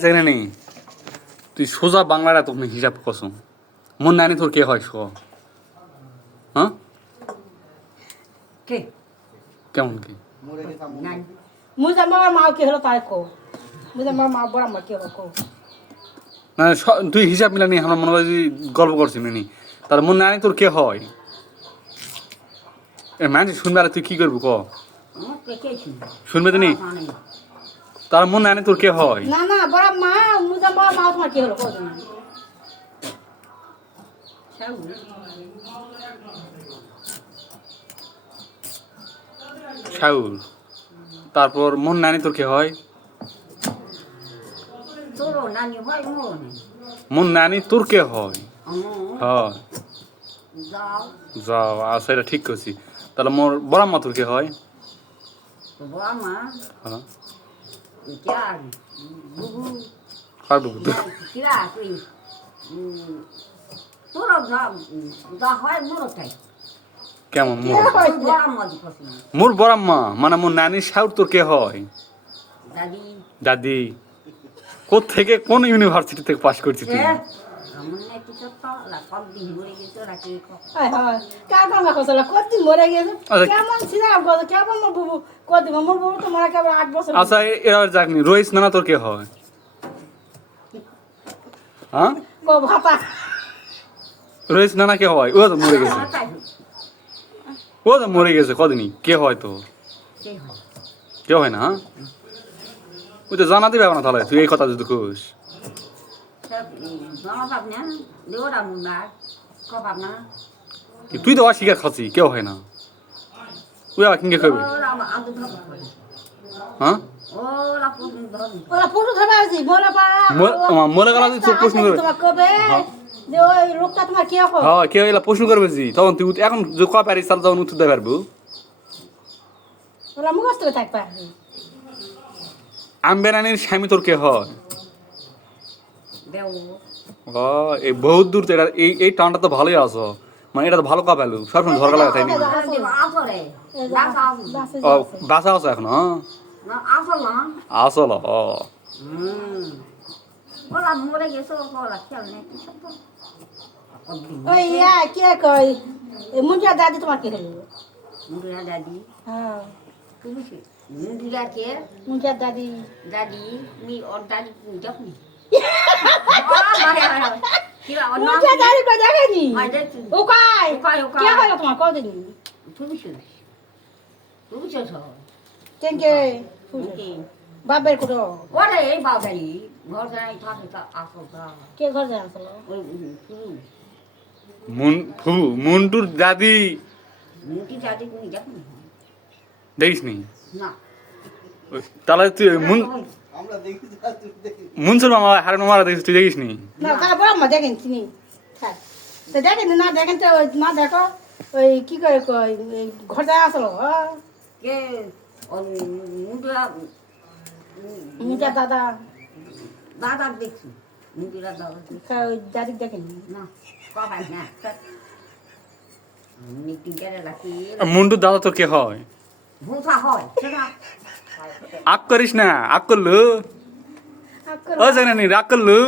সেখানে নেই তুই সোজা বাংলাটা তুমি হিসাব করছো মন নানি তোর কে হয় হ্যাঁ কে কেমন কি মুজা মামার মা কে হলো তাই কো মুজা মামার মা বড় মা কে হলো কো না তুই হিসাব মিলানি আমরা মনে করি গল্প করছি নি তার মন নানি তোর কে হয় এ মানুষ শুনবে আর তুই কি করবি ক শুনবে তো নি তার মন নানি তোর কে হয় না না বড় মা মুজা মামার মা তোমার কে হলো কো শাউর তারপর মন নানি তোর কে হয় তোরও নানি হয় মন নানি তোর কে হয় হয় যাও যাও আচ্ছা এটা ঠিক করছি তাহলে মোর বড় মা তোর কে হয় বড় মা হ্যাঁ কেন বুবু কার বুবু তো কিরা তুই তোরও যা হয় মোরও তাই কেমন মোর বড় মা দিপছি মোর বড় মা মানে মোর নানি শাউর তোর কে হয় দাদি দাদি থেকে কোন ইউনিভার্সিটি থেকে পাস করছিস তুই আমার না কিছু তো কম দিন মরে গেছে নাকি কার কামা কসলা কতদিন মরে গেছে আচ্ছা। কেমন ছিলাম কত কেমন মোর বুবু কতদিন মোর বুবু তো মারা কেবল 8 বছর আচ্ছা এরা যাকনি রইস নানা তোর কে হয় হ্যাঁ গো ভাপা রইস নানা কে হয় ও তো মরে গেছে ও তো মরে গেছে কদিনই কে হয় তো কে হয় না ওই তো জানা দিবে না তাহলে তুই এই কথা যদি খুশ তুই তো অস্বীকার খাচ্ছি কেউ হয় না তুই আবার কিনকে খাবি হ্যাঁ ওরা ফটো ধরে আছে মোলা পাড়া মরে গেল তুই প্রশ্ন করবে তোমার কবে যে ওই লোকটা তোমার কে কো হ্যাঁ কেউ এলা প্রশ্ন করবে জি তখন তুই এখন যে কয় পারিস তাহলে তখন উত্তর দিতে পারবো ওরা মুখস্থ করে থাকবা আমবেরানির স্বামী তোর কে হয় দেও ও এই বহুত দূর তো এটা এই টাউনটা তো ভালোই আছো মানে এটা তো ভালো কাপালু সবসময় ঝরকা লাগা তাই না আসলে ও বাসা আছে এখন হ্যাঁ আসলে আসল ও ওরা মরে গেছে ওরা খেয়াল নেই ওই ইয়া কে কই মুন্ডিয়া দাদি তোমার কে হলো মুন্ডিয়া দাদি হ্যাঁ তুমি মুন্ডিয়া কে মুন্ডিয়া দাদি দাদি মি ওর দাদি দেখনি মুন্ডিয়া দাদি কো দেখেনি ও কাই ওকাই কে হলো তোমার কদিন তুমি শুনছ কেনকে বাপের কোটো ওরে এই বাবারি ঘর যাই থাকে আসল কে ঘর যায় আসলো ওই মুন্টুর দাদি মুন্ডি দাদি তুমি দেখনি দেখিস নি না তাহলে তুই মুনসুর মামা হারুন মামা দেখিস তুই দেখিস নি না তাহলে বড় মা দেখেন চিনি হ্যাঁ তো দেখেন না দেখেন তো না দেখো ওই কি করে কই ঘর যায় আসলো কে মুন্ডিয়া মুন্ডিয়া দাদা দাদা দেখছি মুন্ডিয়া দাদা ওই দাদি দেখেন না কবাই না মিটিং করে রাখি মুন্টুর দাদা তোর কে হয় ভূষা হয় সেটা আক করিস না আক করলু ও জানি রাগ করলু